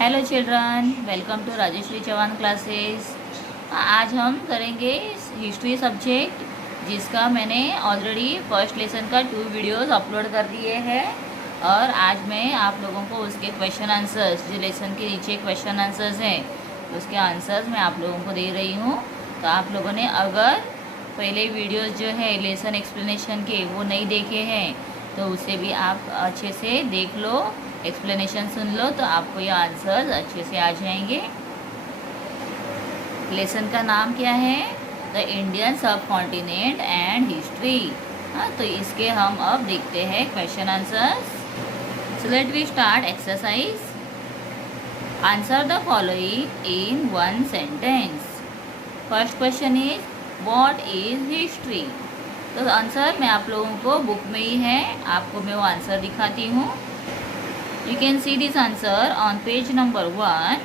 Hello children, welcome to Rajeshwari Chauhan classes. आज हम करेंगे हिस्ट्री सब्जेक्ट, जिसका मैंने ऑलरेडी फर्स्ट लेसन का 2 वीडियोस अपलोड कर दिए हैं। और आज मैं आप लोगों को उसके क्वेश्चन आंसर्स, जो लेसन के नीचे क्वेश्चन आंसर्स हैं, उसके आंसर्स मैं आप लोगों को दे रही हूँ। तो आप लोगों ने अगर पहले वीडियोस जो है लेसन एक्सप्लेनेशन के वो नहीं देखे हैं तो उसे भी आप अच्छे से देख लो, एक्सप्लेनेशन सुन लो, तो आपको ये आंसर्स अच्छे से आ जाएंगे। लेसन का नाम क्या है? The Indian subcontinent and history. हाँ, तो इसके हम अब देखते हैं question answers. So let we start exercise. Answer the following in 1 sentence. First question is what is history. तो आंसर मैं आप लोगों को बुक में ही है, आपको मैं वो आंसर दिखाती हूँ। You can see this answer on page number 1.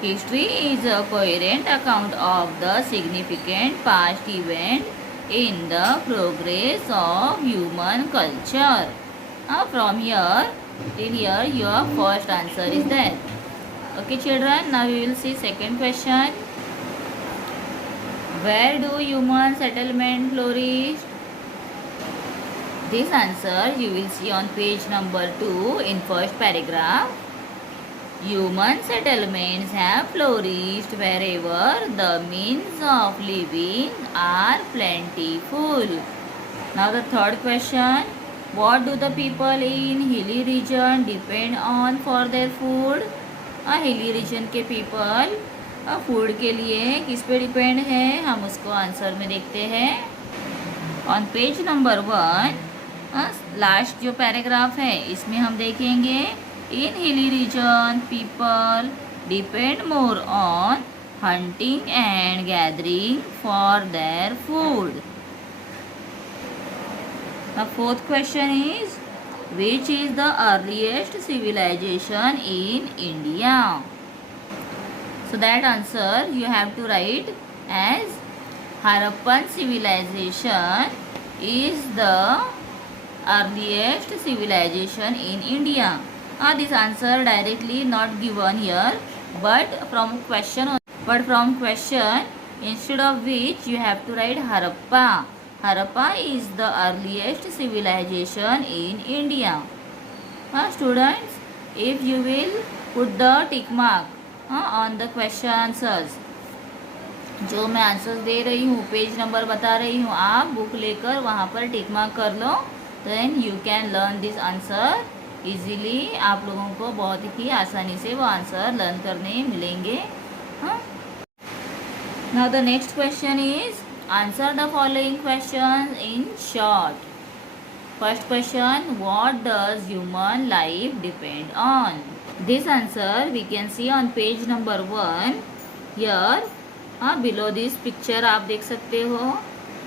History is a coherent account of the significant past event in the progress of human culture. From here till here your first answer is there. Okay children, now we will see second question. Where do human settlement flourish? This answer you will see on page number 2 in first paragraph. Human settlements have flourished wherever the means of living are plentiful. Now the third question. What do the people in hilly region depend on for their food? Hilly region के people food के लिए किस पे depend है, हम उसको answer में देखते हैं। ऑन पेज नंबर 1 लास्ट जो पैराग्राफ है इसमें हम देखेंगे in hilly region people depend more on hunting and gathering for their food. The fourth question is which is the earliest civilization in India. So that answer you have to write as Harappan civilization is the earliest civilization in India. This answer directly not given here, but from question instead of which you have to write Harappa. Harappa is the earliest civilization in India. Students, if you will put the tick mark on the question answers, जो मैं answers दे रही हूँ, page number बता रही हूँ, आप book लेकर वहाँ पर टिक मार्क कर लो, then you can learn this answer easily. आप लोगों को बहुत ही आसानी से वो आंसर लर्न करने मिलेंगे। Now the next question is answer the following questions in short. First question, what does human life depend on. This answer we can see on page number 1 here. Below this picture आप देख सकते हो,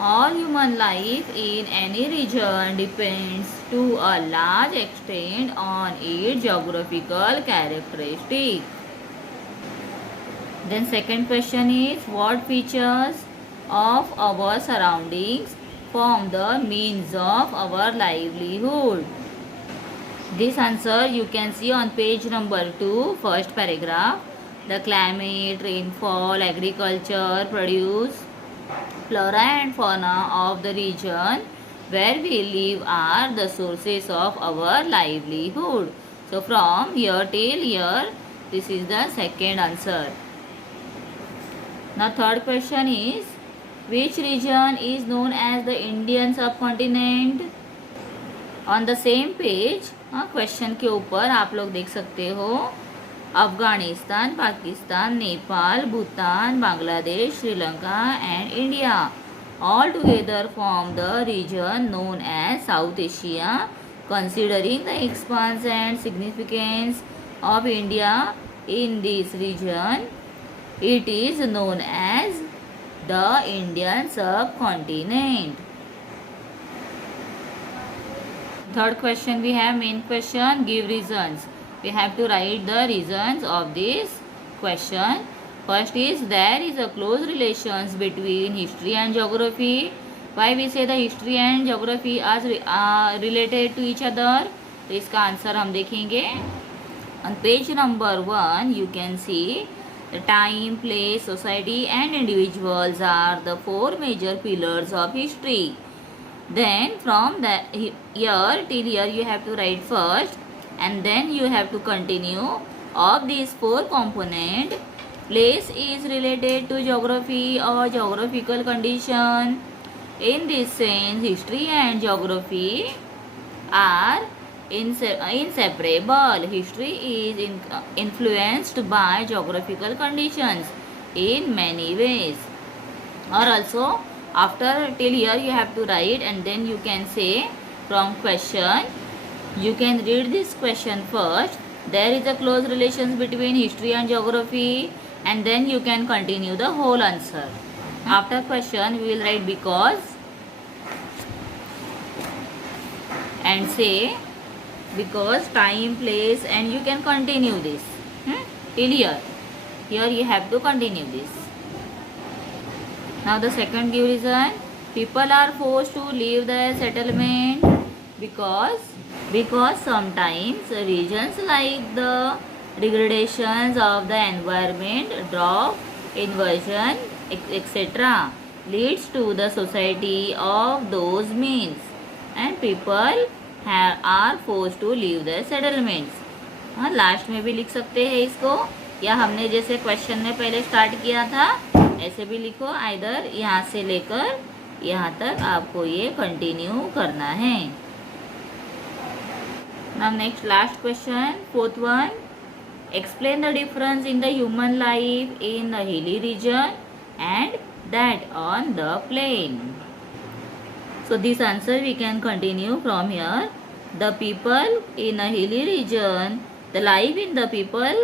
all human life in any region depends to a large extent on its geographical characteristic. Then second question is what features of our surroundings form the means of our livelihood. This answer you can see on page number 2 first paragraph. The climate, rainfall, agriculture, produce, flora and fauna of the region where we live are the sources of our livelihood. So from here till here, this is the second answer. Now third question is, which region is known as the Indian subcontinent? On the same page, question के ऊपर आप लोग देख सकते हो Afghanistan, Pakistan, Nepal, Bhutan, Bangladesh, Sri Lanka and India all together form the region known as South Asia. Considering the expanse and significance of India in this region, it is known as the Indian subcontinent. Third question we have main question, give reasons. We have to write the reasons of this question. First is there is a close relations between history and geography. Why we say the history and geography are related to each other? तो इसका answer हम देखेंगे। On page number 1, you can see the time, place, society and individuals are the four major pillars of history. Then from the here till here you have to write first and then you have to continue. Of these four components, place is related to geography or geographical condition. In this sense, history and geography are inseparable. History is influenced by geographical conditions in many ways. Or also after till here you have to write and then you can say from question. You can read this question first. There is a close relation between history and geography and then you can continue the whole answer. After question we will write because and say because, time, place and you can continue this till here. Here you have to continue this. Now the second give reason. People are forced to leave their settlement because sometimes regions like the degradations of the environment, drought, inversion, etc. leads to the society of those means and people are forced to leave their settlements. हाँ last में भी लिख सकते हैं इसको या हमने जैसे क्वेश्चन में पहले स्टार्ट किया था ऐसे भी लिखो. आइदर यहाँ से लेकर यहाँ तक आपको ये कंटिन्यू करना है. Now next last question fourth one. Explain the difference in the human life in the hilly region and that on the plain. So this answer we can continue from here. The people in a hilly region, the life in the people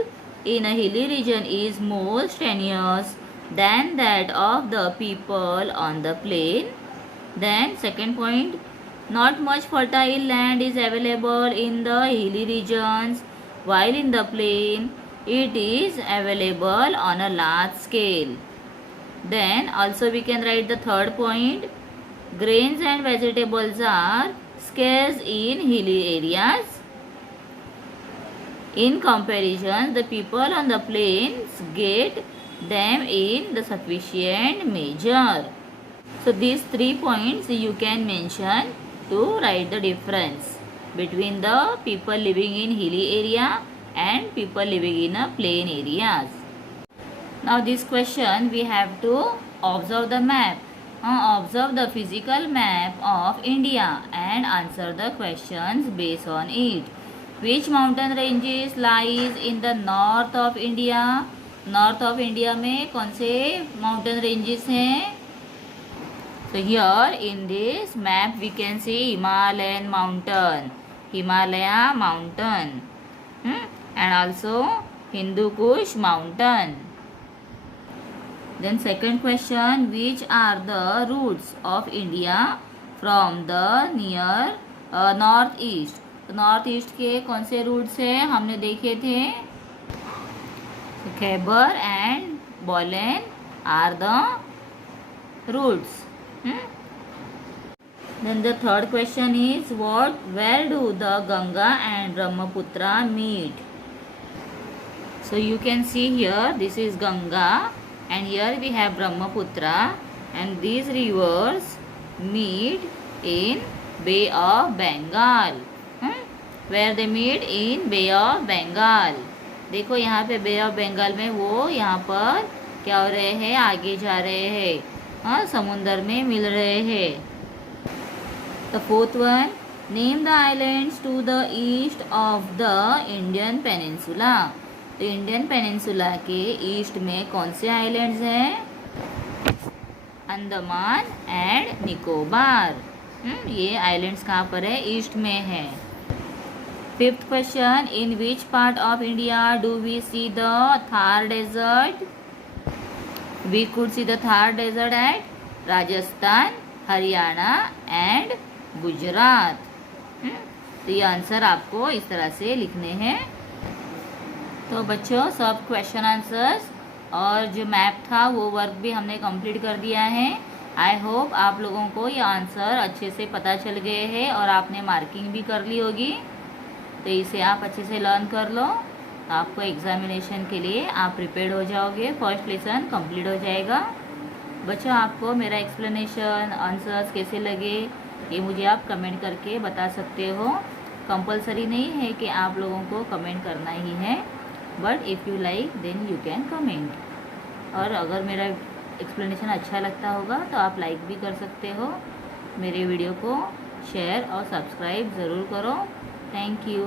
in a hilly region is more strenuous than that of the people on the plain. Then second point, not much fertile land is available in the hilly regions, while in the plain it is available on a large scale. Then also we can write the third point. Grains and vegetables are scarce in hilly areas. In comparison, the people on the plains get them in the sufficient measure. So these 3 points you can mention to write the difference between the people living in hilly area and people living in a plain areas. Now this question we have to observe the map. Observe the physical map of India and answer the questions based on it. Which mountain ranges lies in the north of India? North of India में कौन से mountain ranges हैं? So here in this map we can see Himalayan mountain, Himalaya mountain, and also Hindu Kush mountain. Then second question, which are the routes of India from the near north east? तो north east के कौन से routes हैं हमने देखे थे. Khyber and Bolan are the routes. Then the third question is where do the Ganga and Brahmaputra meet? So you can see here this is Ganga and here we have Brahmaputra and these rivers meet in Bay of Bengal. Where they meet in Bay of Bengal. देखो यहाँ पे बे of Bengal में वो यहाँ पर क्या हो रहे हैं आगे जा रहे हैं. हाँ समुंदर में मिल रहे हैं. The fourth one, name the islands to the east of the Indian Peninsula. तो इंडियन पेनिनसुला के ईस्ट में कौन से आइलैंड्स हैं? अंडमान एंड निकोबार. ये आइलैंड्स कहाँ पर है? ईस्ट में है. Fifth question, in which part of India do we see the Thar desert? We could see the Thar desert at Rajasthan, Haryana and Gujarat. तो ये आंसर आपको इस तरह से लिखने हैं. तो बच्चों सब क्वेश्चन आंसर्स और जो मैप था वो वर्क भी हमने कंप्लीट कर दिया है. आई होप आप लोगों को ये आंसर अच्छे से पता चल गए हैं और आपने मार्किंग भी कर ली होगी. तो इसे आप अच्छे से लर्न कर लो. आपको एग्जामिनेशन के लिए आप प्रिपेयर्ड हो जाओगे, फर्स्ट लेसन कंप्लीट हो जाएगा। बच्चों, आपको मेरा एक्सप्लेनेशन आंसर्स कैसे लगे ये मुझे आप कमेंट करके बता सकते हो। कंपलसरी नहीं है कि आप लोगों को कमेंट करना ही है, but if you like then you can comment. और अगर मेरा एक्सप्लेनेशन अच्छा लगता होगा तो आप लाइक भी कर सकते हो। मेरे वीडियो को शेयर और सब्सक्राइब ज़रूर करो। Thank you.